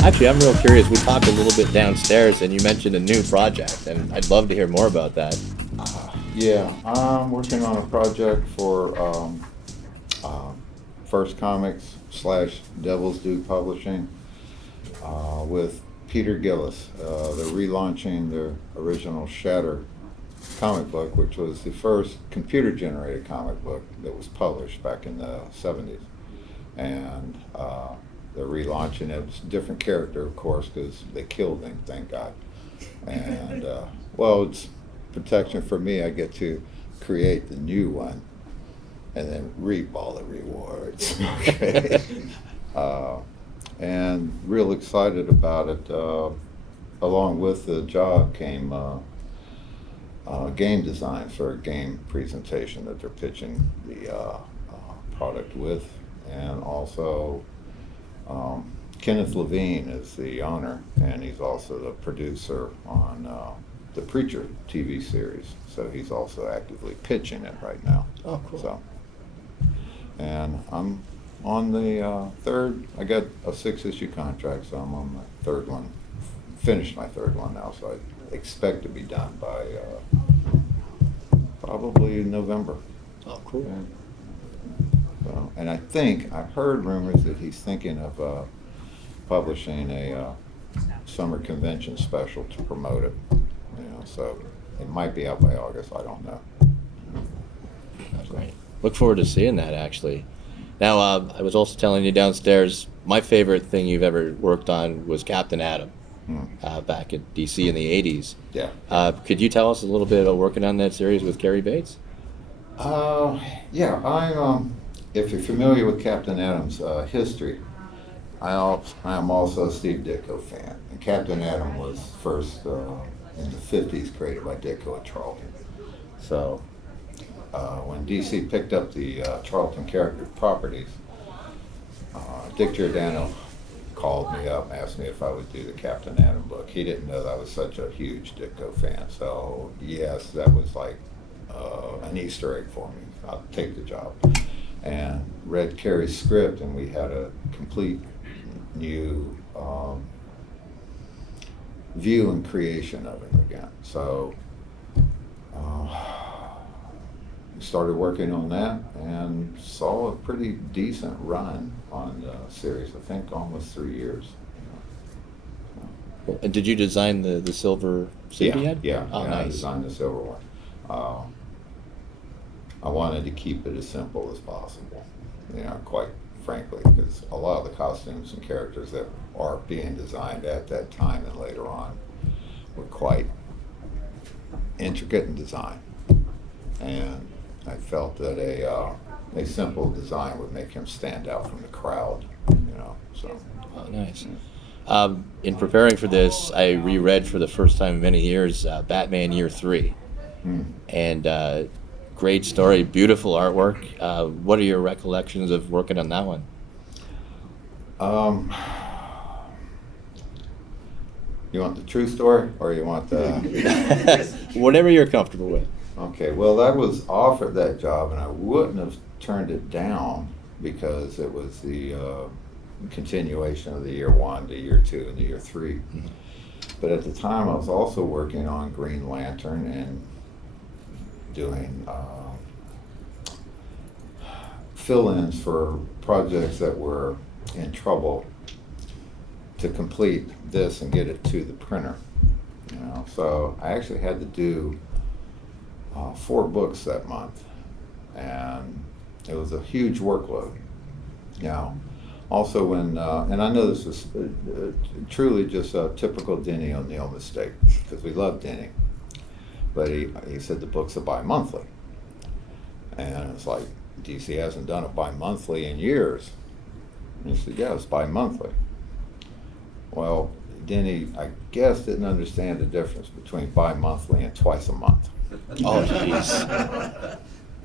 Actually, I'm real curious. We talked a little bit downstairs, and you mentioned a new project, and I'd love to hear more about that. Yeah, I'm working on a project for First Comics / Devil's Due Publishing with Peter Gillis. They're relaunching their original Shatter comic book, which was the first computer-generated comic book that was published back in the 70s. And they're relaunching it. It's a different character, of course, because they killed him, thank God. And, well, it's protection for me. I get to create the new one and then reap all the rewards. Okay. And real excited about it. Along with the job came game design for a game presentation that they're pitching the product with. And also Kenneth Levine is the owner, and he's also the producer on the Preacher TV series. So he's also actively pitching it right now. Oh, cool. So, and I'm on the third. I got a 6-issue contract, so I'm on my third one. Finished my third one now, so I expect to be done by probably November. Oh, cool. So, and I think I've heard rumors that he's thinking of publishing a summer convention special to promote it. You know, so it might be out by August. I don't know. That's great. Look forward to seeing that, actually. Now, I was also telling you downstairs, my favorite thing you've ever worked on was Captain Atom, back at DC in the 80s. Yeah. Could you tell us a little bit about working on that series with Cary Bates? Yeah, I'm, if you're familiar with Captain Atom's history, I am also a Steve Ditko fan. And Captain Atom was first in the 50s created by Ditko and Charlton. So when DC picked up the Charlton character properties, Dick Giordano called me up and asked me if I would do the Captain Atom book. He didn't know that I was such a huge Ditko fan. So yes, that was like an Easter egg for me. I'll take the job. And read Cary's script, and we had a complete new view and creation of him again. So we started working on that and saw a pretty decent run on the series. I think almost 3 years. And did you design the silver suit he had? Yeah. Oh, I nice. designed the silver one. I wanted to keep it as simple as possible, you know, quite frankly, because a lot of the costumes and characters that are being designed at that time and later on were quite intricate in design. And I felt that a simple design would make him stand out from the crowd, you know, so. Oh, nice. In preparing for this, I reread for the first time in many years Batman Year 3. And great story, beautiful artwork. What are your recollections of working on that one? You want the true story, or you want the... Whatever you're comfortable with. Okay, well, I was offered that job, and I wouldn't have turned it down because it was the continuation of the Year 1, the Year 2, and the Year 3. But at the time, I was also working on Green Lantern and doing fill-ins for projects that were in trouble to complete this and get it to the printer. You know, so I actually had to do 4 books that month, and it was a huge workload. Now, also when, and I know this is truly just a typical Denny O'Neil mistake, because we love Denny, but he said the books are bi-monthly. And it's like, DC hasn't done it bi-monthly in years. And he said, yeah, it's bi-monthly. Well, Denny, I guess, didn't understand the difference between bi-monthly and twice a month. Oh, jeez.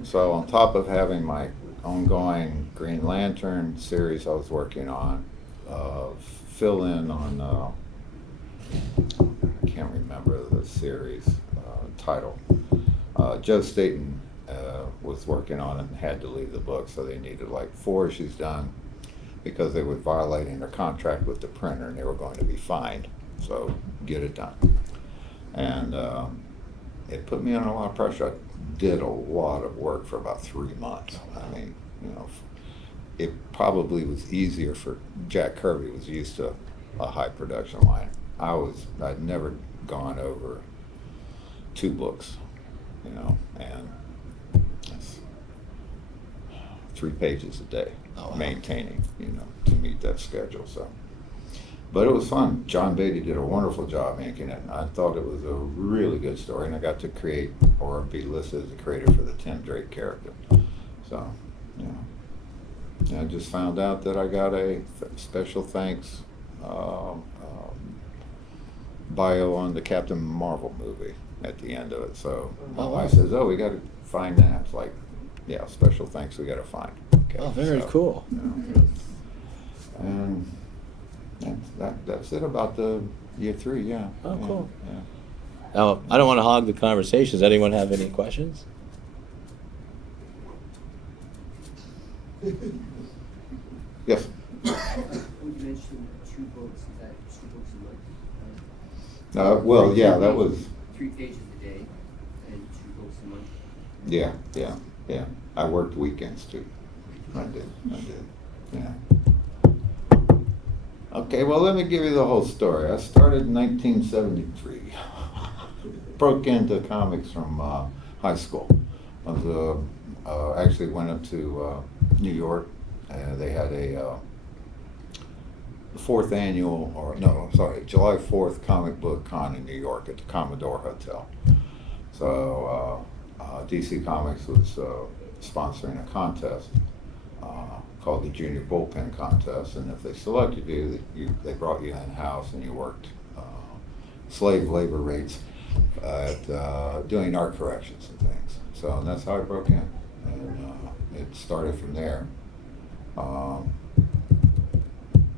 So on top of having my ongoing Green Lantern series I was working on, fill in on, I can't remember the series title, Joe Staton was working on it and had to leave the book, so they needed like 4 issues done because they were violating their contract with the printer and they were going to be fined. So get it done. And it put me under a lot of pressure. I did a lot of work for about 3 months. I mean, you know, it probably was easier for Jack Kirby, was used to a high production line. I'd never gone over 2 books, you know, and that's 3 pages a day, maintaining, you know, to meet that schedule. So, but it was fun. John Beatty did a wonderful job inking it. I thought it was a really good story, and I got to create or be listed as a creator for the Tim Drake character. So, you know, and I just found out that I got a special thanks bio on the Captain Marvel movie at the end of it. So my wife says, "Oh, we got to find that." It's like, yeah, special thanks. We got to find. Okay, Oh, very so, cool. You know, and that's it about the year 3. Yeah. Oh, yeah, cool. Yeah. Now, I don't want to hog the conversation. Does anyone have any questions? Yes. You mentioned 2 books. Is that 2 books a month? Well, yeah, that was. 3 pages a day and 2 books a month. Yeah. I worked weekends too. I did. Yeah. Okay, well, let me give you the whole story. I started in 1973. Broke into comics from high school. I was, actually went up to New York. They had a July 4th comic book con in New York at the Commodore Hotel. So DC Comics was sponsoring a contest called the Junior Bullpen Contest, and if they selected you, they brought you in-house and you worked slave labor rates at doing art corrections and things. So and that's how I broke in, and it started from there.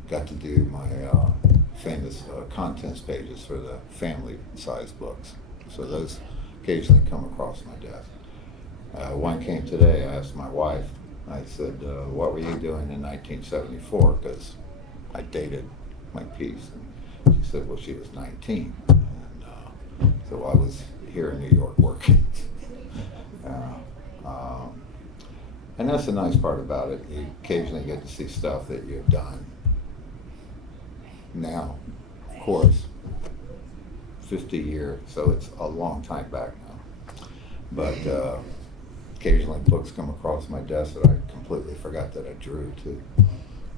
Got to do my famous contents pages for the family-sized books. So those occasionally come across my desk. One came today. I asked my wife, I said, what were you doing in 1974? Because I dated my piece. And she said, well, she was 19. And so I was here in New York working. And that's the nice part about it. You occasionally get to see stuff that you've done. Now, of course, 50 years, so it's a long time back now. But occasionally books come across my desk that I completely forgot that I drew too.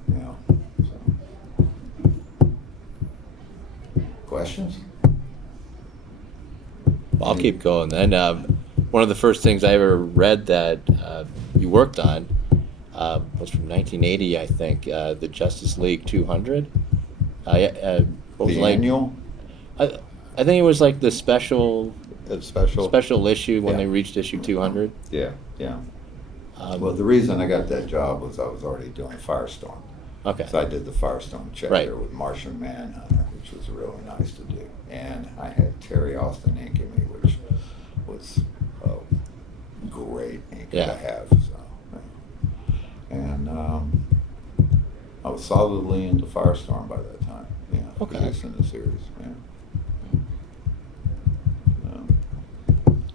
You know, so. Questions? I'll keep going then. One of the first things I ever read that you worked on was from 1980, I think, the Justice League 200. What was The it like? annual? I think it was like the special Special issue when Yeah. they reached issue 200. Yeah. Well, the reason I got that job was I was already doing Firestorm. Okay. So I did the Firestorm chapter Right. with Martian Manhunter, which was really nice to do. And I had Terry Austin inking me, which was great ink Yeah. to have. So, and I was solidly into Firestorm by that time. Yeah, Okay. producing the series. Yeah.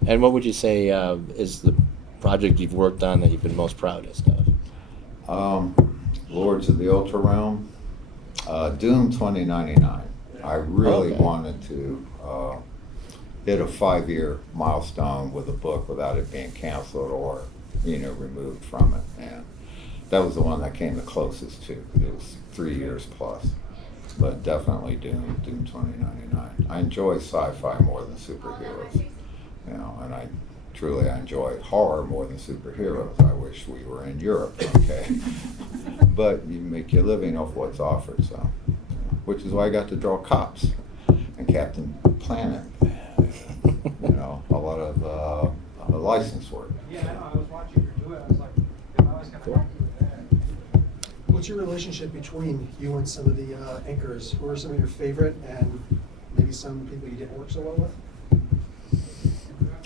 And what would you say is the project you've worked on that you've been most proudest of? Lords of the Ultra Realm, Doom 2099. I really Okay. wanted to hit a 5-year milestone with a book without it being canceled or, removed from it. And that was the one that came the closest to. It was 3 years plus. But definitely Doom 2099. I enjoy sci-fi more than superheroes. And I enjoy horror more than superheroes. I wish we were in Europe, okay? But you make your living off what's offered, so. Which is why I got to draw cops and Captain Planet. A lot of license work. Yeah, I know. I was watching her do it. I was like, I was kind of happy with that. What's your relationship between you and some of the anchors? Who are some of your favorite and maybe some people you didn't work so well with?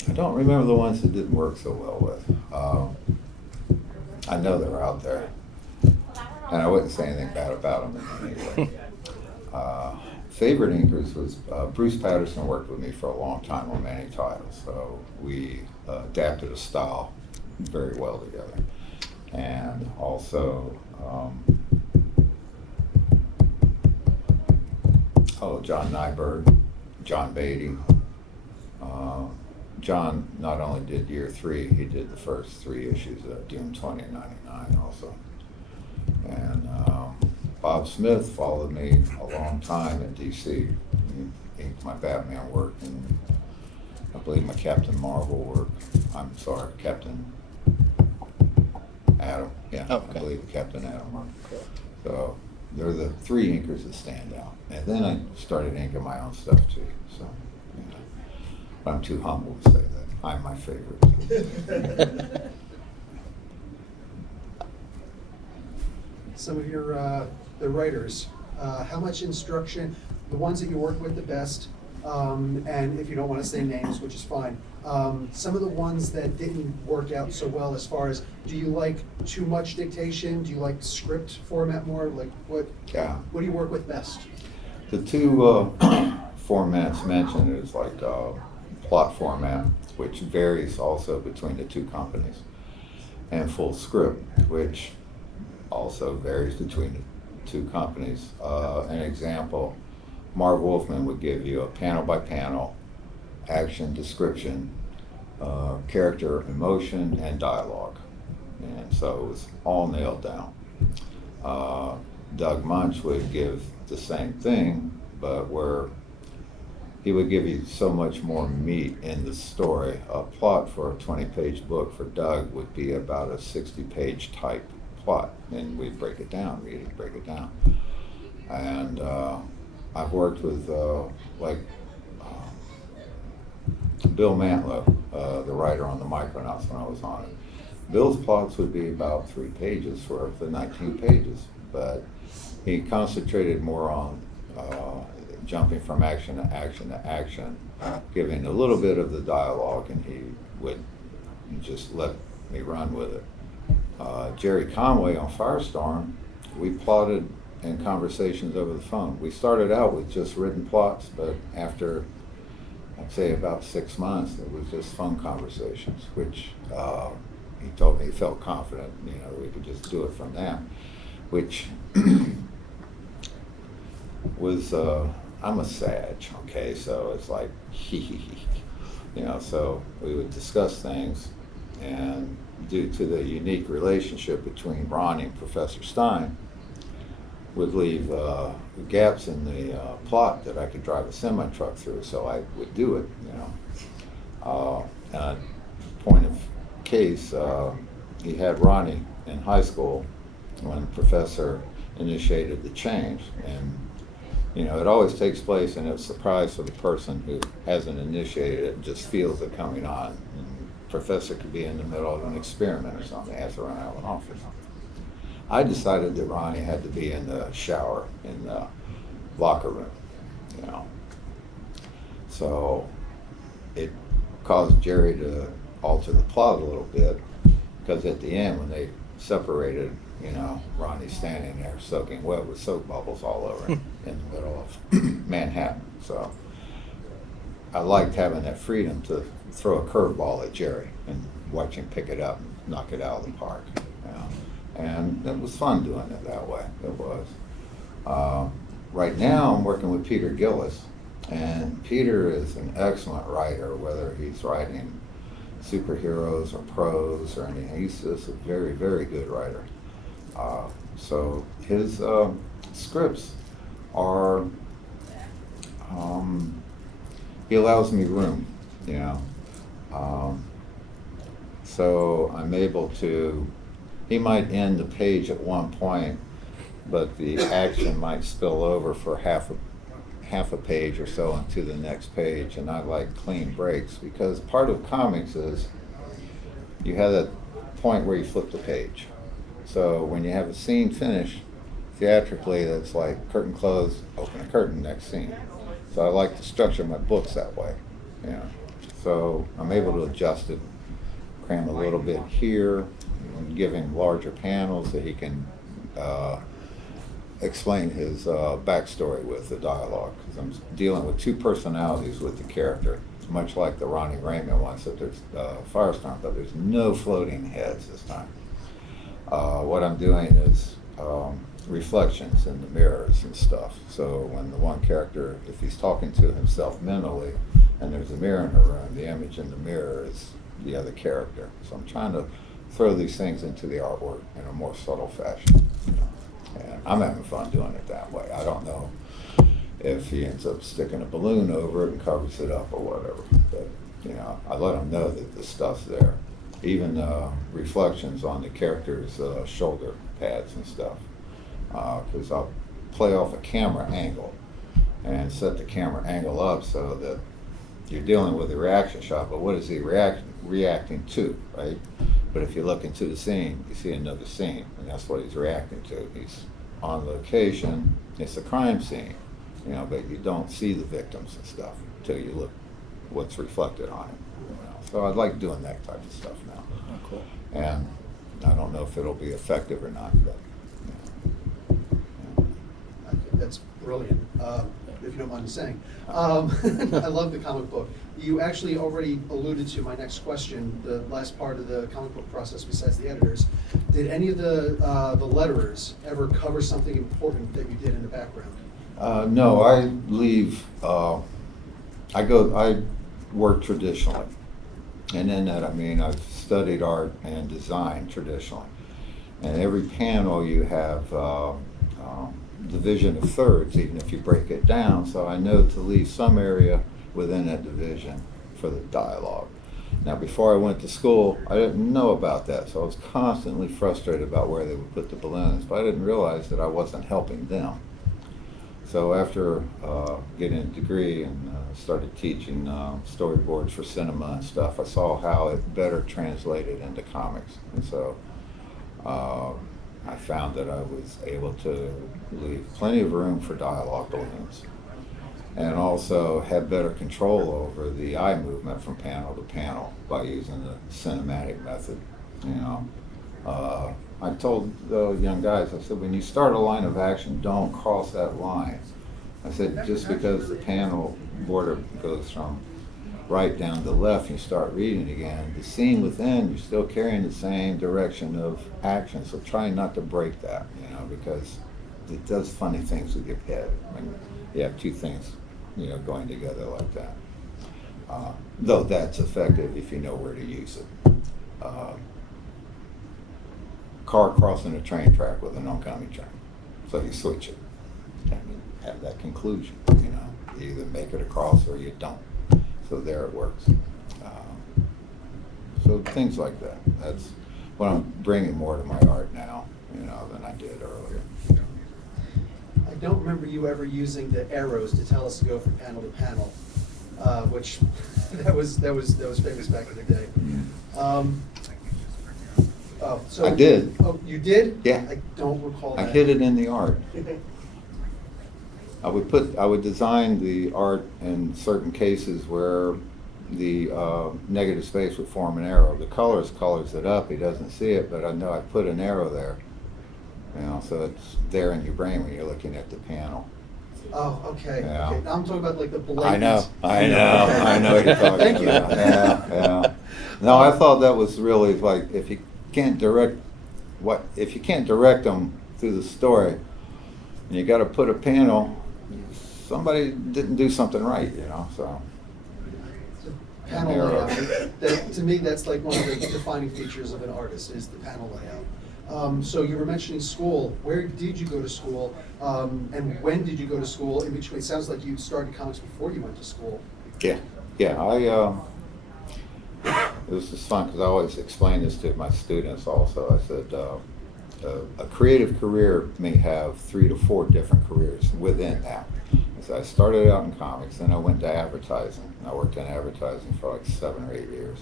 I don't remember the ones that didn't work so well with. I know they're out there, and I wouldn't say anything bad about them in any way. Favorite inkers was Bruce Patterson worked with me for a long time on many titles, so we adapted a style very well together. And also, John Nyberg, John Beatty. John not only did year 3, he did the first 3 issues of Doom 2099 also. And Bob Smith followed me a long time in DC. He inked my Batman work, and I believe my Captain Marvel work. I'm sorry, Captain Atom. Yeah, Oh, okay. I believe Captain Atom work. So they're the 3 inkers that stand out. And then I started inking my own stuff too. So, you know, but I'm too humble to say that. I'm my favorite. Some of your the writers, how much instruction, the ones that you work with the best, and if you don't want to say names, which is fine, some of the ones that didn't work out so well as far as, do you like too much dictation? Do you like script format more? Like what do you work with best? The 2 formats mentioned is like plot format, which varies also between the 2 companies, and full script, which also varies between the 2 companies. An example, Marv Wolfman would give you a panel by panel action description, character emotion, and dialogue. And so it was all nailed down. Doug Munch would give the same thing, but where he would give you so much more meat in the story. A plot for a 20-page book for Doug would be about a 60-page type plot, and we'd break it down, read it, break it down. And I've worked with Bill Mantlo, the writer on the Micronauts when I was on it. Bill's plots would be about 3 pages for the 19 pages, but he concentrated more on jumping from action to action to action, giving a little bit of the dialogue, and he would just let me run with it. Jerry Conway on Firestorm, we plotted in conversations over the phone. We started out with just written plots, but after, I'd say about 6 months, it was just phone conversations, which he told me he felt confident, we could just do it from that, which was, I'm a Sag, okay, so it's like, so we would discuss things, and due to the unique relationship between Ronnie and Professor Stein, would leave gaps in the plot that I could drive a semi-truck through, so I would do it, Point of case, he had Ronnie in high school when the professor initiated the change, and it always takes place and it's a surprise for the person who hasn't initiated it and just feels it coming on. And professor could be in the middle of an experiment or something, has to run out of an office. I decided that Ronnie had to be in the shower in the locker room, So it caused Jerry to alter the plot a little bit, because at the end when they separated, Ronnie's standing there soaking wet with soap bubbles all over him in the middle of Manhattan. So I liked having that freedom to throw a curveball at Jerry and watch him pick it up and knock it out of the park. And it was fun doing it that way. It was. Right now I'm working with Peter Gillis, and Peter is an excellent writer, whether he's writing superheroes or prose or anything. He's just a very, very good writer. So his scripts are, he allows me room, so I'm able to, he might end the page at one point, but the action might spill over for half a page or so into the next page, and I like clean breaks, because part of comics is you have that point where you flip the page. So when you have a scene finished, theatrically that's like curtain closed, open a curtain, next scene. So I like to structure my books that way. So I'm able to adjust it cram a little bit here, and give him larger panels so he can explain his backstory with the dialogue. Because I'm dealing with two personalities with the character, much like the Ronnie Raymond one, so there's Firestorm, but there's no floating heads this time. What I'm doing is reflections in the mirrors and stuff. So when the one character, if he's talking to himself mentally, and there's a mirror in the room, the image in the mirror is the other character. So I'm trying to throw these things into the artwork in a more subtle fashion. And I'm having fun doing it that way. I don't know if he ends up sticking a balloon over it and covers it up or whatever. But, I let him know that the stuff's there. Even reflections on the character's shoulder pads and stuff. Because I'll play off a camera angle and set the camera angle up so that you're dealing with a reaction shot, but what is he reacting to, right? But if you look into the scene, you see another scene, and that's what he's reacting to. He's on location, it's a crime scene, but you don't see the victims and stuff until you look what's reflected on it. So I like doing that type of stuff now. Oh, cool. And I don't know if it'll be effective or not, but I think that's brilliant, if you don't mind me saying. I love the comic book. You actually already alluded to my next question, the last part of the comic book process besides the editors. Did any of the letterers ever cover something important that you did in the background? No, I leave, I work traditionally. And in that, I mean, I've studied art and design traditionally. And every panel you have division of thirds, even if you break it down. So I know to leave some area within that division for the dialogue. Now, before I went to school, I didn't know about that. So I was constantly frustrated about where they would put the balloons, but I didn't realize that I wasn't helping them. So after getting a degree and started teaching storyboards for cinema and stuff, I saw how it better translated into comics. And so I found that I was able to leave plenty of room for dialogue balloons and also have better control over the eye movement from panel to panel by using the cinematic method. I told the young guys, I said, when you start a line of action, don't cross that line. I said, just because the panel border goes from right down to left, and you start reading again, the scene within, you're still carrying the same direction of action, so try not to break that, because it does funny things with your head when you have two things, going together like that. Though that's effective if you know where to use it. Car crossing a train track with an oncoming train, so you switch it and have that conclusion. You either make it across or you don't. So there it works. So things like that. That's what I'm bringing more to my art now, than I did earlier. I don't remember you ever using the arrows to tell us to go from panel to panel, which that was famous back in the day. So I did. Oh, you did? Yeah. I don't recall I that. hid it in the art. I would design the art in certain cases where the negative space would form an arrow. The colors it up. He doesn't see it, but I know I put an arrow there. So it's there in your brain when you're looking at the panel. Oh, okay. Yeah. Okay. Now I'm talking about like the blatant. I know Okay. what you're talking Thank you. about. Yeah. No, I thought that was really like if you can't direct them through the story, and you got to put a panel, somebody didn't do something right, so. Panel Arrow. layout. To me, that's like one of the defining features of an artist is the panel layout. So you were mentioning school. Where did you go to school? And when did you go to school? In between, it sounds like you started comics before you went to school. Yeah. It was just fun because I always explain this to my students also. I said, a creative career may have 3 to 4 different careers within that. So I started out in comics, then I went to advertising. I worked in advertising for like 7 or 8 years.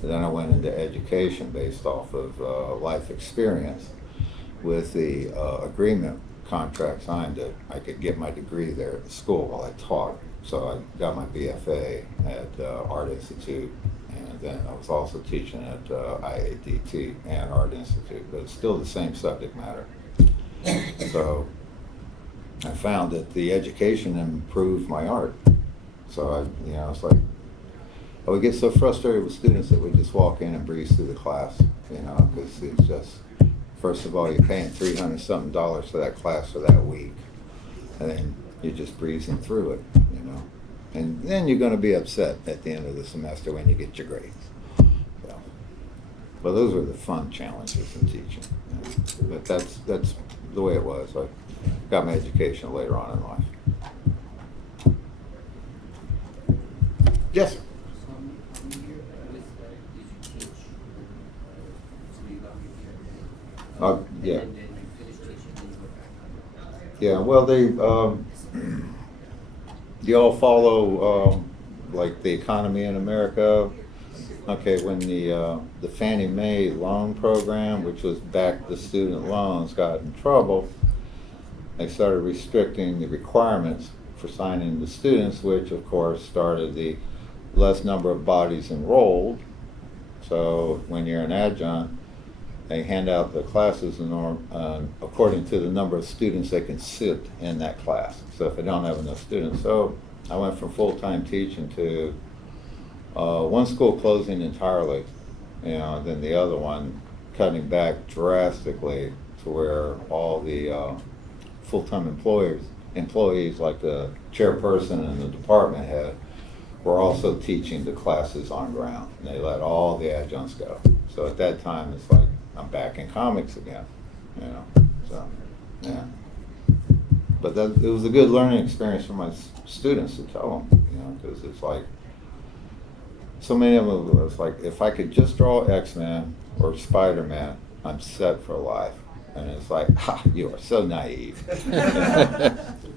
And then I went into education based off of life experience with the agreement contract signed that I could get my degree there at the school while I taught. So I got my BFA at Art Institute And then I was also teaching at IADT and Art Institute, but it's still the same subject matter. So I found that the education improved my art. So it's like, I would get so frustrated with students that would just walk in and breeze through the class, because it's just, first of all, you're paying $300-something for that class for that week, and then you're just breezing through it, and then you're going to be upset at the end of the semester when you get your grades. So, but those were the fun challenges in teaching. But that's the way it was. I got my education later on in life. Yes, sir. Yeah. Yeah, well, you all follow like the economy in America. Okay, when the Fannie Mae loan program, which was back the student loans, got in trouble, they started restricting the requirements for signing the students, which of course started the less number of bodies enrolled. So when you're an adjunct, they hand out the classes according to the number of students that can sit in that class. So if they don't have enough students, so I went from full-time teaching to one school closing entirely, then the other one cutting back drastically to where all the full-time employees like the chairperson and the department head were also teaching the classes on ground, and they let all the adjuncts go. So at that time, it's like, I'm back in comics again, so, yeah. But it was a good learning experience for my students to tell them, because it's like, so many of them was like, if I could just draw X-Men or Spider-Man, I'm set for life. And it's like, ha, you are so naive.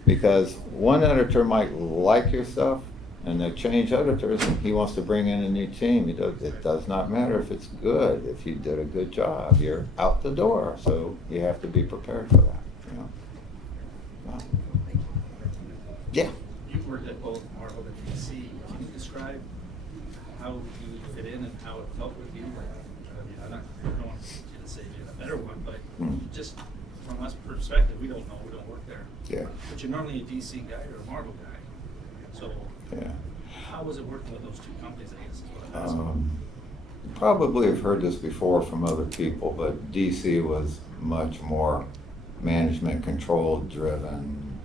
Because one editor might like your stuff, and they change editors, and he wants to bring in a new team. It does not matter if it's good. If you did a good job, you're out the door. So you have to be prepared for that. Yeah. You've worked at both Marvel and DC. Can you describe how you fit in and how it felt with you? I don't want you to say you're a better one, but just from us perspective, we don't know. We don't work there. Yeah. But you're normally a DC guy or a Marvel guy. So Yeah. how was it working with those two companies, I guess is what I'm asking. Probably have heard this before from other people, but DC was much more management controlled driven,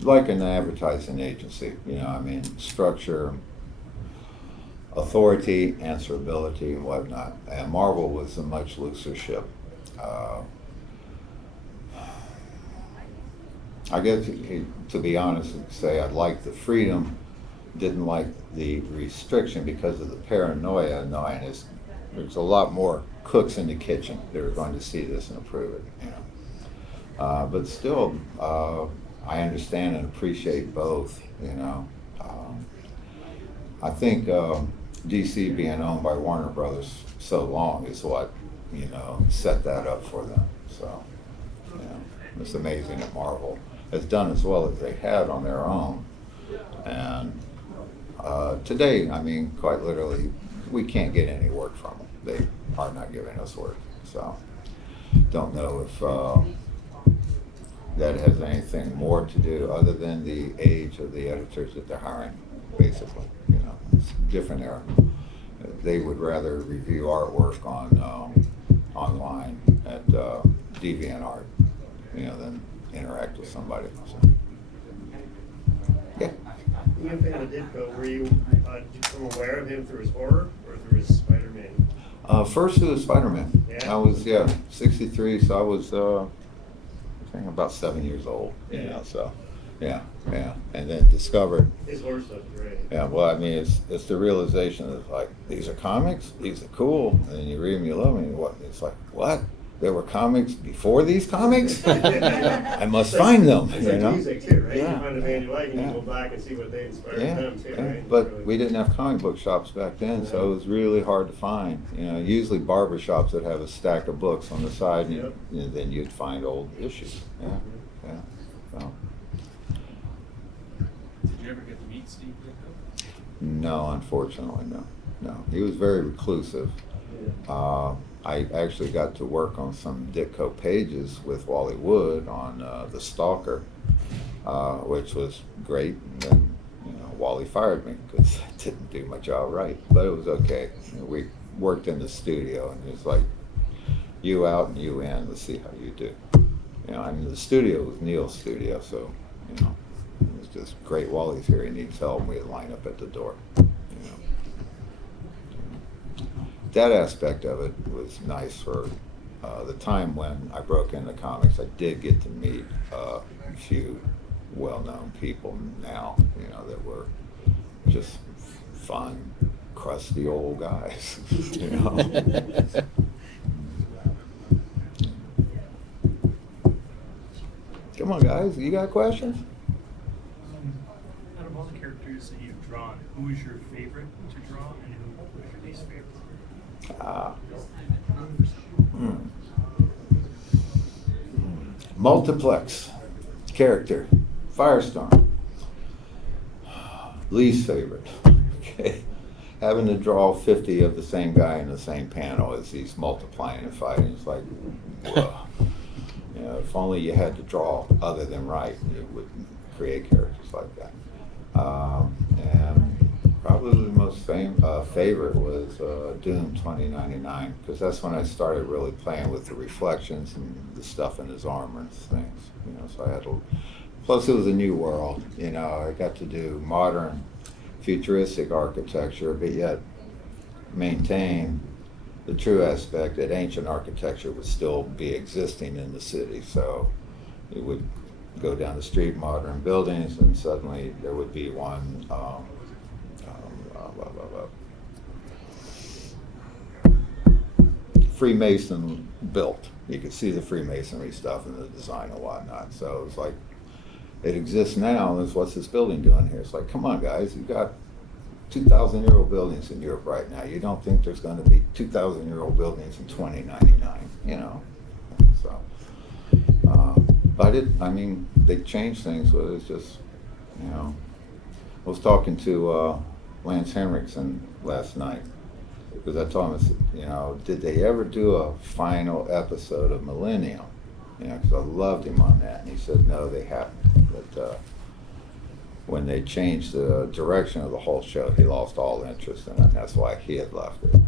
like an advertising agency, structure, authority, answerability, and whatnot. And Marvel was a much looser ship. I guess, to be honest, say I'd like the freedom, didn't like the restriction because of the paranoia, knowing there's a lot more cooks in the kitchen that are going to see this and approve it. But still, I understand and appreciate both. I think DC being owned by Warner Brothers so long is what set that up for them. So it's amazing that Marvel has done as well as they had on their own. And today, quite literally, we can't get any work from them. They are not giving us work. So don't know if that has anything more to do other than the age of the editors that they're hiring, basically. It's a different era. They would rather review artwork on online at DeviantArt, than interact with somebody. So. Yeah. Being a fan of Ditko, were you become aware of him through his horror or through his Spider-Man? First it was Spider-Man. Yeah? I was 63, so I was I think about 7 years old. So yeah, and then discovered. His horror stuff is great. Yeah, well, it's the realization of like, these are comics, these are cool, and then you read them, you love them, and what? It's like, what? There were comics before these comics? I must find them. It's like music too, right? Yeah. You find a band you like and Yeah. you go back and see what they inspired Yeah, them too, right? but Really- we didn't have comic book shops back then, so it was really hard to find. Usually barber shops would have a stack of books on the side, and then you'd find old issues. Yeah. So. Did you ever get to meet Steve Ditko? No, unfortunately, no. No, he was very reclusive. I actually got to work on some Ditko pages with Wally Wood on The Stalker, which was great. And then, Wally fired me because I didn't do my job right, but it was okay. We worked in the studio, and it was like, you out and you in. Let's see how you do. I mean, the studio was Neil's studio, so it was just great. Wally's here; he needs help. And we'd line up at the door. That aspect of it was nice for the time when I broke into comics. I did get to meet a few well-known people now, that were just fun, crusty old guys, Come on, guys, you got questions? Out of all the characters that you've drawn, who is your favorite to draw and who is your least favorite? Multiplex character, Firestorm. Least favorite. Okay. Having to draw 50 of the same guy in the same panel as he's multiplying and fighting. It's like, whoa. If only you had to draw other than right, you would create characters like that. And probably the most favorite was Doom 2099, because that's when I started really playing with the reflections and the stuff in his armor and things. So I had to. Plus, it was a new world. I got to do modern, futuristic architecture, but yet maintain the true aspect that ancient architecture would still be existing in the city. So it would go down the street, modern buildings, and suddenly there would be one Freemason built. You could see the Freemasonry stuff and the design and whatnot. So it was like, it exists now, and what's this building doing here? It's like, come on, guys, you've got 2,000-year-old buildings in Europe right now. You don't think there's going to be 2,000-year-old buildings in 2099, So, but they changed things. So it was just, I was talking to Lance Henriksen last night, because I told him, did they ever do a final episode of Millennium? Because I loved him on that. And he said, no, they haven't. But when they changed the direction of the whole show, he lost all interest in it. And that's why he had left it.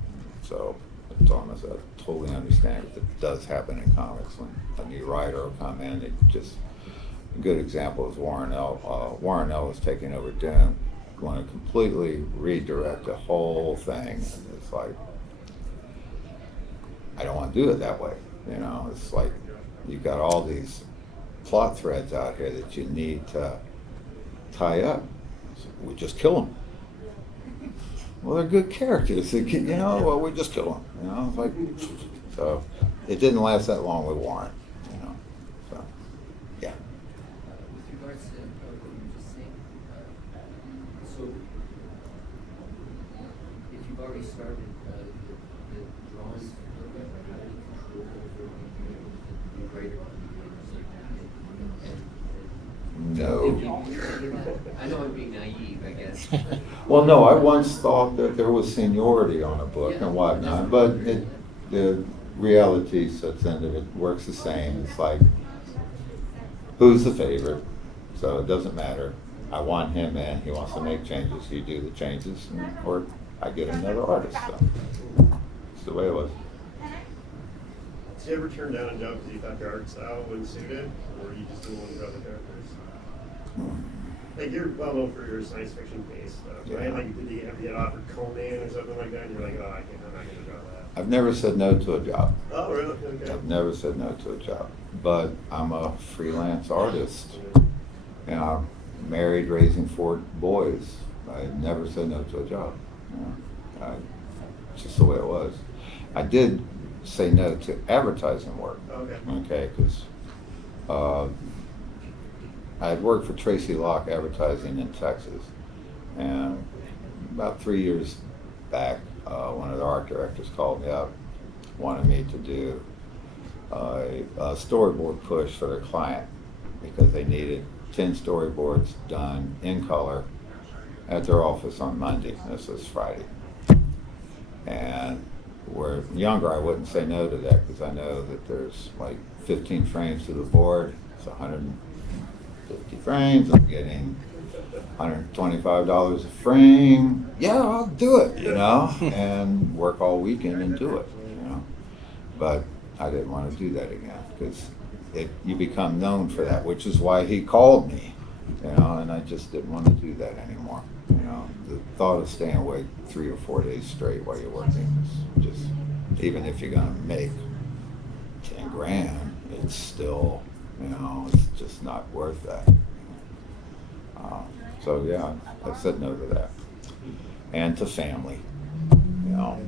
So I told him, I said, I totally understand it. It does happen in comics when a new writer will come in. A good example is Warren Ellis. Warren Ellis taking over Doom, going to completely redirect the whole thing. And it's like, I don't want to do it that way. It's like, you've got all these plot threads out here that you need to tie up. So we just kill them. Well, they're good characters. Well, we just kill them. It's like, so it didn't last that long with Warren. So yeah. With regards to what you were just saying, so if you've already started the drawings, how do you control over the writer? No. I know I'm being naive, I guess. Well, no, I once thought that there was seniority on a book and whatnot, but the reality sets in that it works the same. It's like, who's the favorite? So it doesn't matter. I want him in. He wants to make changes. You do the changes, or I get another artist. So it's the way it was. Did you ever turn down a job because you thought your art style wouldn't suit it, or you just didn't want to draw the characters? Like, you're well known for your science fiction based stuff, right? Yeah. Like, did you ever get offered Conan or something like that, and you're like, oh, I'm not going to draw that? I've never said no to a job. Oh, really? Okay. I've never said no to a job, but I'm a freelance artist. I'm married, raising 4 boys. I never said no to a job. It's just the way it was. I did say no to advertising work. Okay, because I had worked for Tracy Locke Advertising in Texas, and about 3 years back, one of the art directors called me up, wanted me to do a storyboard push for their client, because they needed 10 storyboards done in color at their office on Monday. This is Friday. And where younger, I wouldn't say no to that because I know that there's like 15 frames to the board. It's 150 frames. I'm getting $125 a frame. Yeah, I'll do it, you know, and work all weekend and do it, you know. But I didn't want to do that again because you become known for that, which is why he called me, you know, and I just didn't want to do that anymore. You know, the thought of staying awake 3 or 4 days straight while you're working is just, even if you're going to make 10 grand, it's still, you know, it's just not worth that. So yeah, I said no to that. And to family, you know.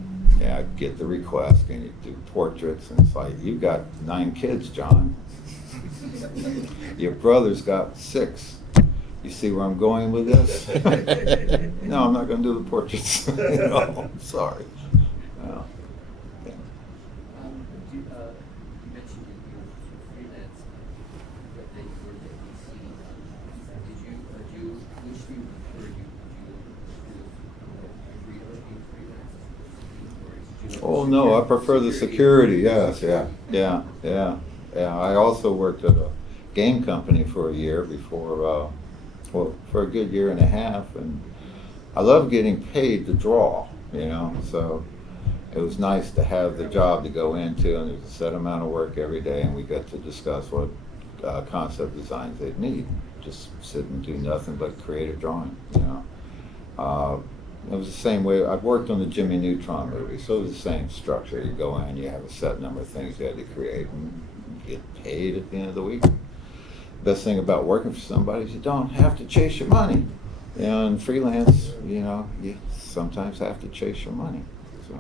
Yeah, I'd get the request and you do portraits and it's like, you've got 9 kids, John. Your brother's got 6. You see where I'm going with this? No, I'm not going to do the portraits. You know, sorry. No. Yeah. You mentioned that you were freelance, but then you worked at DC. Which do you prefer? Would you being freelance? Oh no, I prefer the security. Yes, yeah. I also worked at a game company for a year before, for a good year and a half, and I love getting paid to draw. You know, so it was nice to have the job to go into, and there's a set amount of work every day, and we got to discuss what concept designs they'd need. Just sit and do nothing but create a drawing. You know. It was the same way. I've worked on the Jimmy Neutron movie, so it was the same structure. You go in, you have a set number of things you had to create, and get paid at the end of the week. Best thing about working for somebody is you don't have to chase your money. You know, in freelance, you know, you sometimes have to chase your money. So.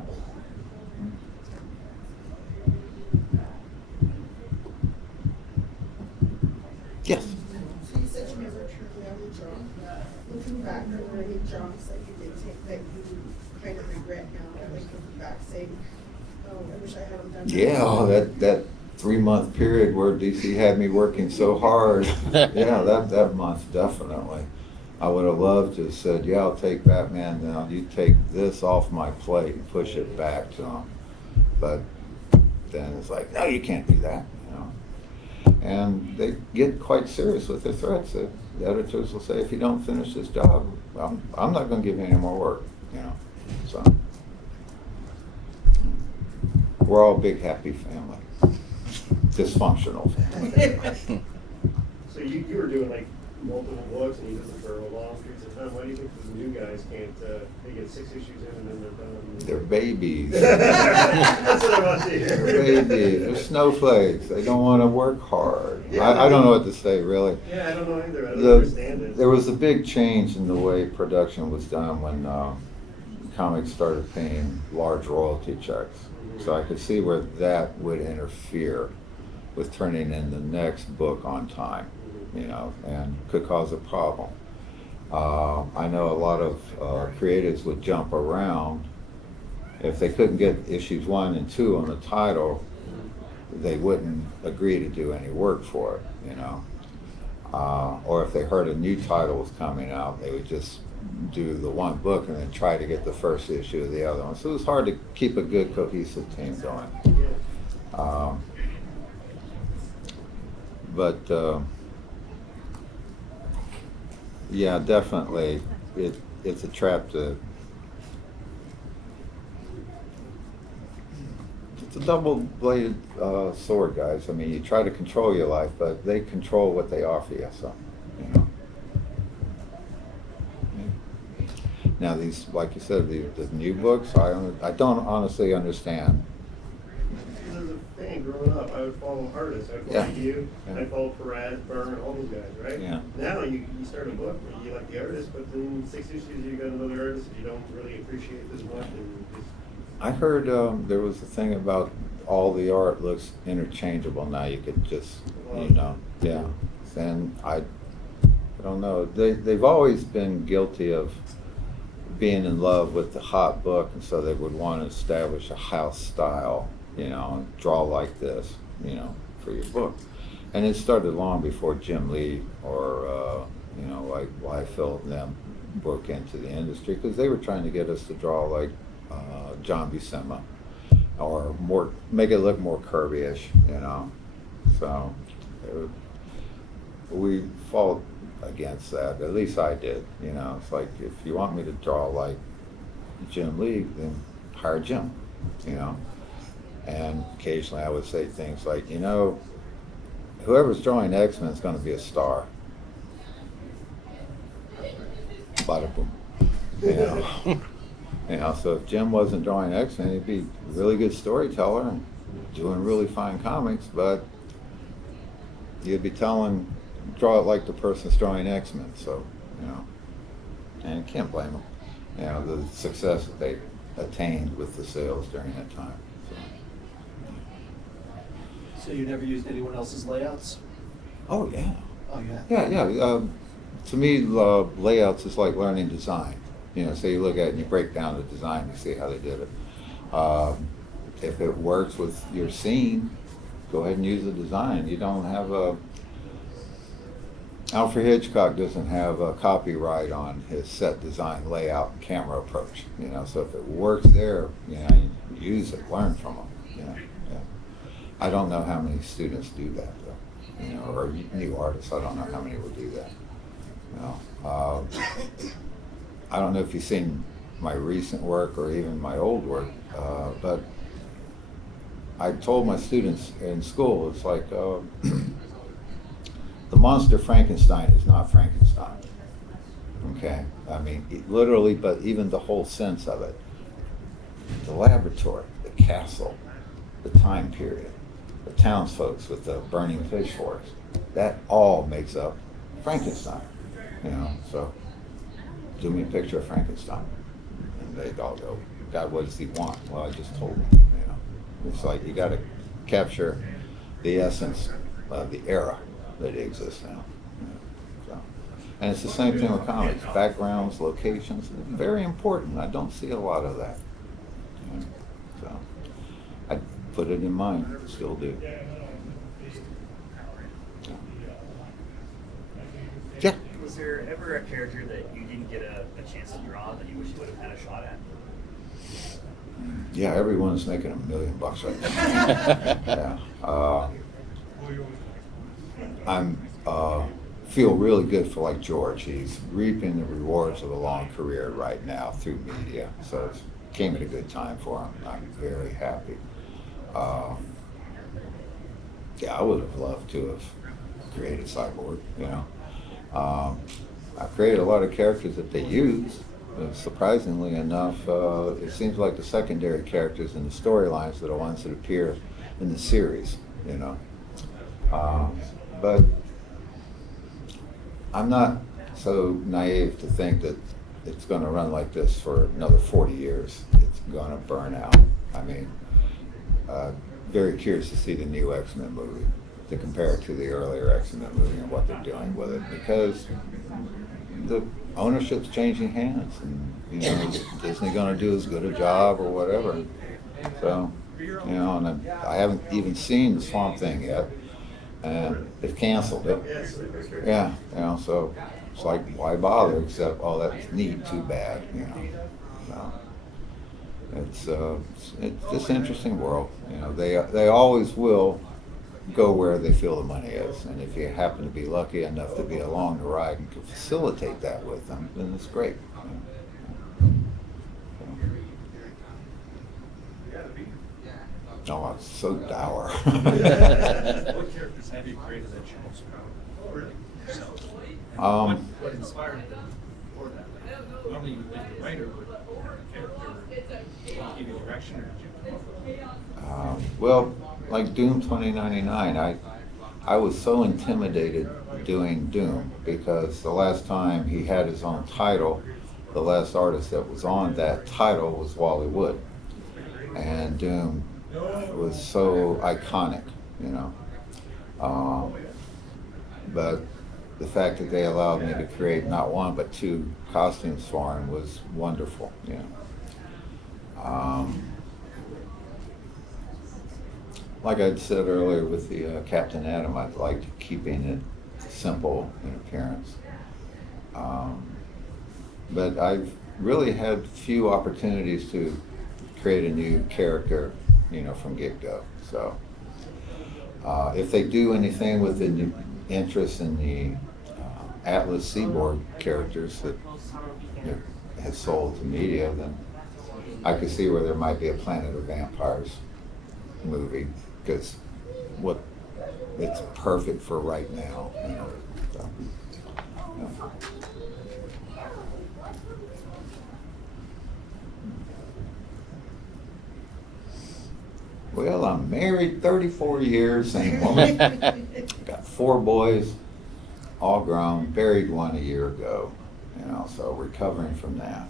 Yes. So you said you never turned down the job. Looking back, are there any jobs that you did take that you kind of regret now? Like looking back, saying, "Oh, I wish I hadn't done that." Yeah, that 3-month period where DC had me working so hard. Yeah, that month definitely. I would have loved to have said, "Yeah, I'll take Batman now. You take this off my plate and push it back to him." But then it's like, "No, you can't do that." And they get quite serious with their threats. The editors will say, if you don't finish this job, I'm not going to give you any more work. You know, so we're all a big happy family, dysfunctional family. So you were doing like multiple books and you did them for long periods of time. Why do you think the new guys can't, they get 6 issues in and then they're done? They're babies. That's what I want to hear. They're babies. They're snowflakes. They don't want to work hard. Yeah. I don't know what to say, really. Yeah, I don't know either. I don't understand it. There was a big change in the way production was done when comics started paying large royalty checks. So I could see where that would interfere with turning in the next book on time, you know, and could cause a problem. I know a lot of creatives would jump around. If they couldn't get issues 1 and 2 on the title, they wouldn't agree to do any work for it, you know. Or if they heard a new title was coming out, they would just do the one book and then try to get the first issue of the other one. So it was hard to keep a good cohesive team going. But yeah, definitely, it's a trap to. It's a double-bladed sword, guys. I mean, you try to control your life, but they control what they offer you. So, you know. Now, these, like you said, the new books, I don't honestly understand. Because as a fan growing up, I would follow artists. I'd follow you, I'd follow Perez, Byrne, all those guys, right? Yeah. Now you start a book where you like the artist, but then 6 issues you got another artist you don't really appreciate as much. And just... I heard there was a thing about all the art looks interchangeable now. You could just, you know, yeah. And I don't know. They've always been guilty of being in love with the hot book, and so they would want to establish a house style, you know, and draw like this, you know, for your book. And it started long before Jim Lee or, you know, like Liefeld and them broke into the industry, because they were trying to get us to draw like John Buscema, or more, make it look more Kirby-ish, you know. So we fought against that. At least I did, you know. It's like, if you want me to draw like Jim Lee, then hire Jim, you know. And occasionally I would say things like, you know, whoever's drawing X-Men is going to be a star. Bada boom. You know. You know, so if Jim wasn't drawing X-Men, he'd be a really good storyteller and doing really fine comics, but you'd be telling, draw it like the person's drawing X-Men, so, you know. And you can't blame them. You know, the success that they attained with the sales during that time. So you never used anyone else's layouts? Oh, yeah. Oh, yeah. Yeah, yeah. To me, layouts is like learning design. You know, so you look at it and you break down the design, you see how they did it. If it works with your scene, go ahead and use the design. You don't have a... Alfred Hitchcock doesn't have a copyright on his set design, layout, and camera approach. You know, so if it works there, you know, you use it, learn from them. You know, yeah. I don't know how many students do that, though. You know, or new artists. I don't know how many will do that. You know, I don't know if you've seen my recent work or even my old work, but I told my students in school, it's like, the monster Frankenstein is not Frankenstein, okay? I mean, literally, but even the whole sense of it. The laboratory, the castle, the time period, the townsfolk with the burning fish forest, that all makes up Frankenstein, you know? So, do me a picture of Frankenstein. And they'd all go, God, what does he want? Well, I just told him, you know? It's like, you gotta capture the essence of the era that exists now. So, and it's the same thing with comics. Backgrounds, locations, very important. I don't see a lot of that. You know? So I put it in mine, still do. Yeah. Was there ever a character that you didn't get a chance to draw that you wish you would have had a shot at? Yeah, everyone's making $1 million right now. Yeah. I'm feel really good for like George. He's reaping the rewards of a long career right now through media. So it came at a good time for him. I'm very happy. Yeah, I would have loved to have created Cyborg, you know. I've created a lot of characters that they use. Surprisingly enough, it seems like the secondary characters in the storylines are the ones that appear in the series, you know. But I'm not so naive to think that it's going to run like this for another 40 years. It's going to burn out. I mean, very curious to see the new X-Men movie, to compare it to the earlier X-Men movie and what they're doing with it, because the ownership's changing hands, and you know, is Disney going to do as good a job or whatever? So, you know, and I haven't even seen the Swamp Thing yet, and they've canceled it. Yeah, you know, so it's like, why bother? Except, oh, that's neat, too bad, you know. So it's just an interesting world. You know, they always will go where they feel the money is, and if you happen to be lucky enough to be along the ride and can facilitate that with them, then it's great. Oh, it's so dour. What characters have you created that you're most proud of yourself? What inspired them for that? Normally you think the writer would have a character give you direction, or did you? Well, like Doom 2099, I was so intimidated doing Doom because the last time he had his own title, the last artist that was on that title was Wally Wood. And Doom was so iconic, you know. But the fact that they allowed me to create not one but two costumes for him was wonderful, you know. Like I said earlier with the Captain Atom, I liked keeping it simple in appearance. but I've really had few opportunities to create a new character, from get-go. So if they do anything with the new interest in the Atlas Cyborg characters that has sold to media, then I could see where there might be a Planet of Vampires movie, because it's perfect for right now. So, yeah. Well, I'm married 34 years, same woman. Got 4 boys, all grown, buried one a year ago, so recovering from that.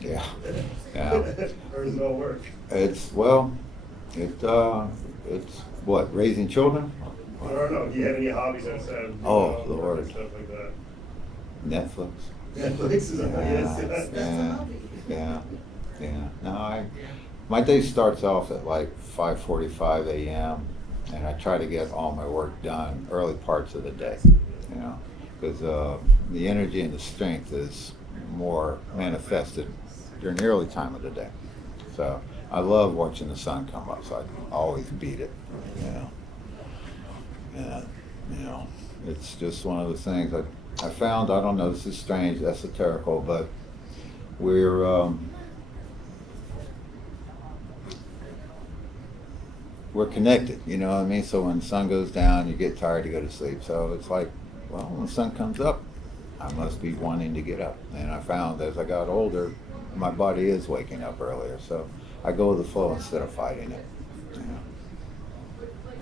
Yeah. Or does it all work? It's what, raising children? I don't know. Do you have any hobbies outside of Oh, Lord. and stuff like that? Netflix. Netflix is Yeah. No, my day starts off at like 5:45 a.m. and I try to get all my work done early parts of the day, because the energy and the strength is more manifested during the early time of the day. So I love watching the sun come up, so I always beat it, And, it's just one of the things I found, I don't know, this is strange, esoterical, but we're connected, you know what I mean? So when the sun goes down, you get tired to go to sleep. So it's like, well, when the sun comes up, I must be wanting to get up. And I found as I got older, my body is waking up earlier. So I go with the flow instead of fighting it.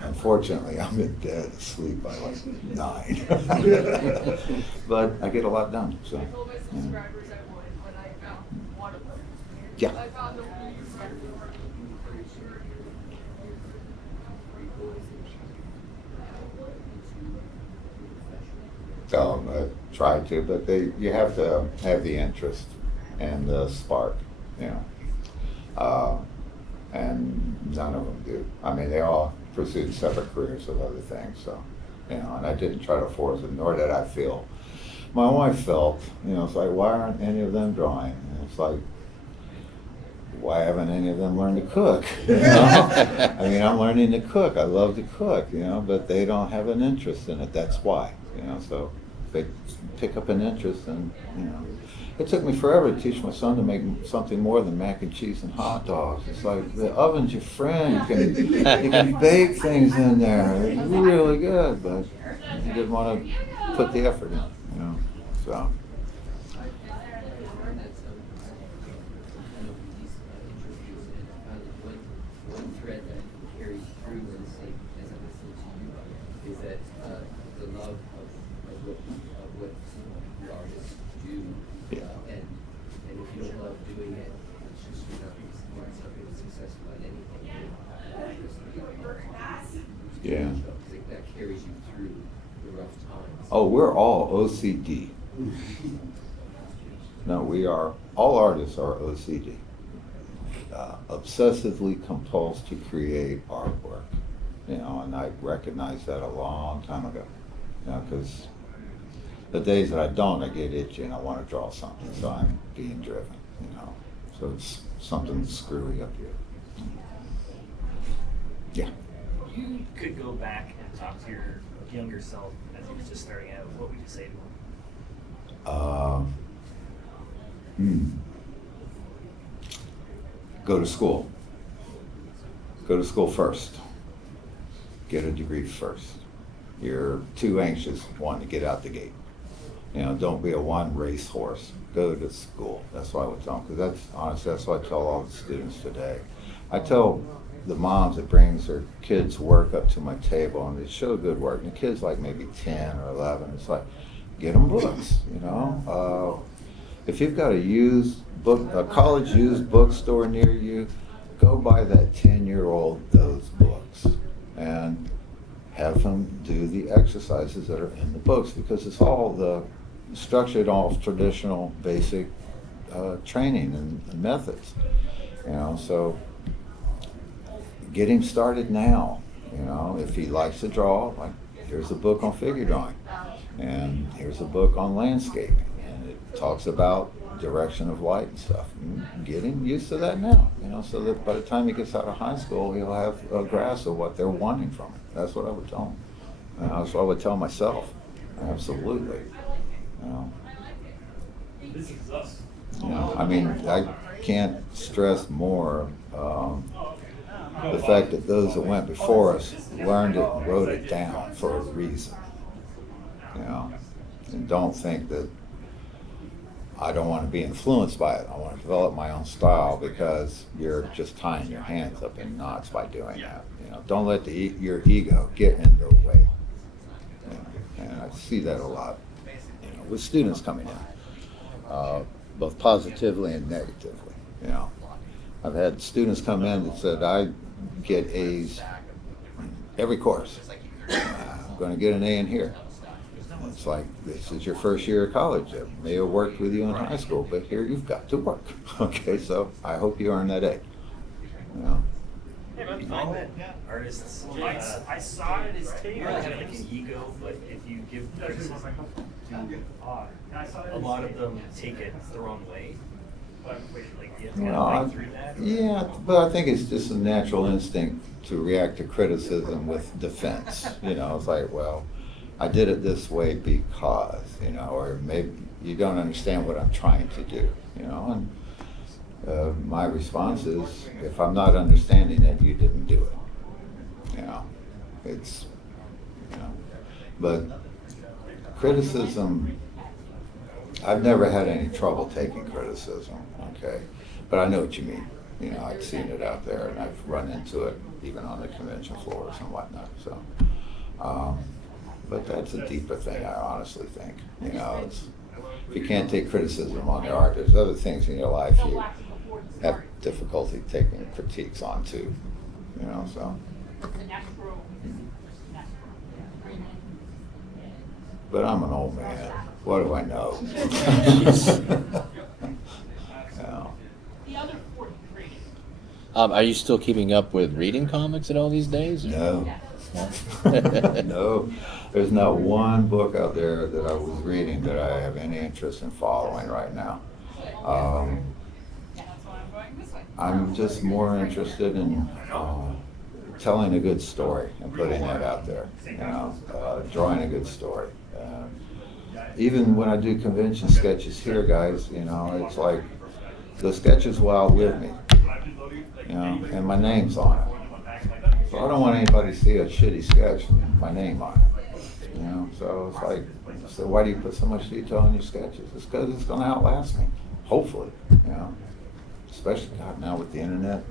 Unfortunately, I'm in dead asleep by like 9. But I get a lot done, so. Yeah. I try to, but you have to have the interest and the spark, and none of them do. I mean, they all pursued separate careers with other things, so, and I didn't try to force it, nor did I feel. My wife felt, it's like, why aren't any of them drawing? And it's like, why haven't any of them learned to cook? I mean, I'm learning to cook. I love to cook, but they don't have an interest in it. That's why, so if they pick up an interest, and, it took me forever to teach my son to make something more than mac and cheese and hot dogs. It's like, the oven's your friend. You can bake things in there. It's really good, but he didn't want to put the effort in, so. One thread that carries through as I listen to you is that the love of what the artists do, and if you don't love doing it, it's just you're not going to be successful at anything. Yeah. That carries you through the rough times. Oh, we're all OCD. No, all artists are OCD. Obsessively compulsed to create artwork, and I recognized that a long time ago, because the days that I don't, I get itchy and I want to draw something, so I'm being driven, so it's something screwy up here. Yeah. If you could go back and talk to your younger self as you were just starting out, what would you say to him? Go to school. Go to school first. Get a degree first. You're too anxious wanting to get out the gate. Don't be a one race horse. Go to school. That's what I would tell them, because that's what I tell all the students today. I tell the moms that brings their kids' work up to my table and they show good work, and the kids like maybe 10 or 11, it's like, get them books, If you've got a college used bookstore near you, go buy that 10-year-old those books and have them do the exercises that are in the books, because it's all structured off traditional basic training and methods, so get him started now. If he likes to draw, like, here's a book on figure drawing, and here's a book on landscaping, and it talks about direction of light and stuff. And get him used to that now, so that by the time he gets out of high school, he'll have a grasp of what they're wanting from him. That's what I would tell him. And that's what I would tell myself. Absolutely. This is us. I mean, I can't stress more the fact that those that went before us learned it and wrote it down for a reason. And don't think that I don't want to be influenced by it. I want to develop my own style, because you're just tying your hands up in knots by doing that. Don't let your ego get in the way. And I see that a lot, with students coming in, both positively and negatively. I've had students come in that said, I get A's every course. I'm going to get an A in here. It's like, this is your first year of college. It may have worked with you in high school, but here you've got to work. Okay, so I hope you earn that A. You find that artists I saw it as table. have like an ego, but if you give criticism to a lot of them take it the wrong way. Like you have to kind of fight through that. Yeah, but I think it's just a natural instinct to react to criticism with defense. It's like, well, I did it this way because, or maybe you don't understand what I'm trying to do, and my response is, if I'm not understanding it, you didn't do it. It's, but criticism, I've never had any trouble taking criticism, okay? But I know what you mean. I've seen it out there, and I've run into it even on the convention floors and whatnot, so. But that's a deeper thing, I honestly think. It's, if you can't take criticism on your art, there's other things in your life you have difficulty taking critiques on too, so. But I'm an old man. What do I know? Are you still keeping up with reading comics at all these days? No. No. There's not one book out there that I was reading that I have any interest in following right now. I'm just more interested in telling a good story and putting that out there, drawing a good story. Even when I do convention sketches here, guys, it's like the sketches will outlive me, and my name's on it. So I don't want anybody to see a shitty sketch and my name on it. So it's like, so why do you put so much detail in your sketches? It's because it's going to outlast me, hopefully, especially God, now with the internet.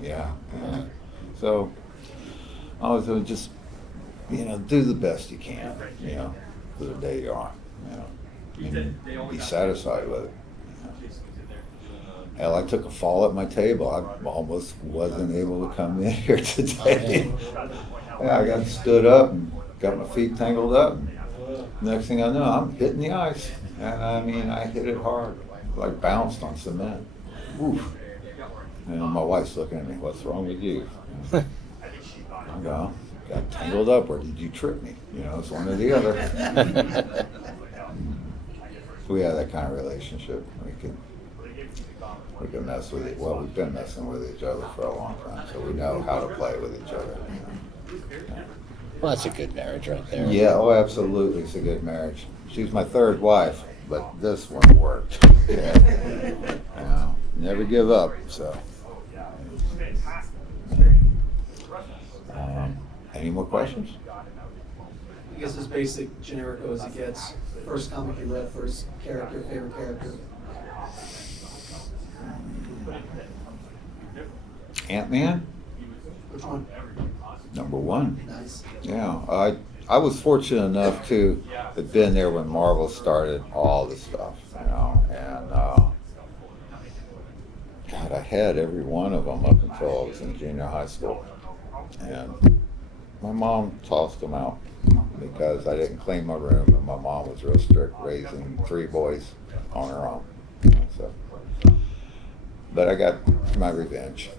Yeah. So I was just, do the best you can, for the day you are, and be satisfied with it. Hell, I took a fall at my table. I almost wasn't able to come in here today. Yeah, I got stood up and got my feet tangled up. And next thing I know, I'm hitting the ice. And I mean, I hit it hard, like bounced on cement. Oof. And my wife's looking at me, what's wrong with you? I go, got tangled up, or did you trip me? It's one or the other. We have that kind of relationship. We can mess with it. Well, we've been messing with each other for a long time, so we know how to play with each other. Well, that's a good marriage right there. Yeah, oh, absolutely, it's a good marriage. She's my third wife, but this one worked. Never give up, so. Any more questions? I guess as basic, generico as it gets. First comic you read, first character, favorite character. Ant-Man? Which one? Number one. Nice. Yeah, I was fortunate enough to have been there when Marvel started all the stuff, and God, I had every one of them up until I was in junior high school, and my mom tossed them out because I didn't clean my room, and my mom was real strict, raising 3 boys on her own. So, but I got my revenge.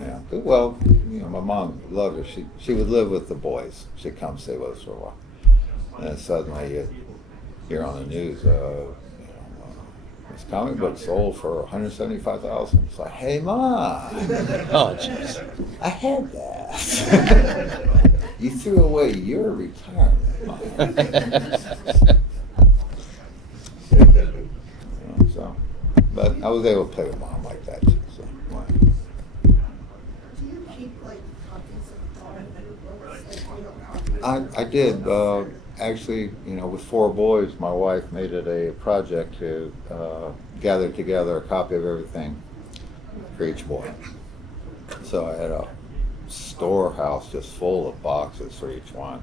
Yeah. Well, you know, my mom loved her. She would live with the boys. She'd come stay with us for a while. And then suddenly you hear on the news, this comic book sold for $175,000. It's like, hey, Mom. Oh, jeez. I had that. You threw away your retirement, Mom. So, but I was able to play with Mom like that too. So, yeah. Do you keep like copies of all of your books? Like, you know, copies? I did. Actually, you know, with 4 boys, my wife made it a project to gather together a copy of everything for each boy. So I had a storehouse just full of boxes for each one.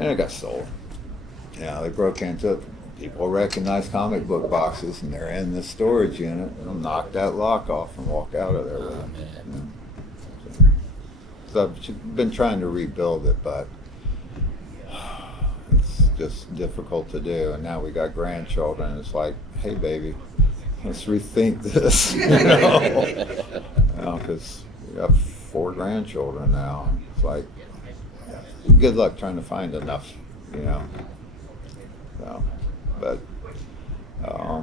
And it got sold. Yeah, they broke into it. People recognize comic book boxes, and they're in the storage unit. They'll knock that lock off and walk out of there with Oh, it. man. So I've been trying to rebuild it, but it's just difficult to do. And now we got grandchildren. It's like, hey, baby, let's rethink this. You know, because we got 4 grandchildren now. It's like, good luck trying to find enough, you know. So, but I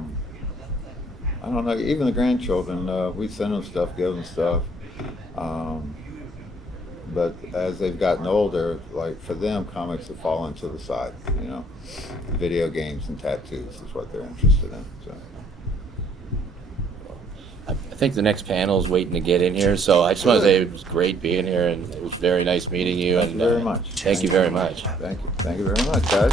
don't know. Even the grandchildren, we send them stuff, give them stuff. But as they've gotten older, like for them, comics have fallen to the side. You know, video games and tattoos is what they're interested in. So. I think the next panel is waiting to get in here, so I just want to say it was great being here, and it was very nice meeting you. Thank you very much. Thank you very much. Thank you. Thank you very much, guys.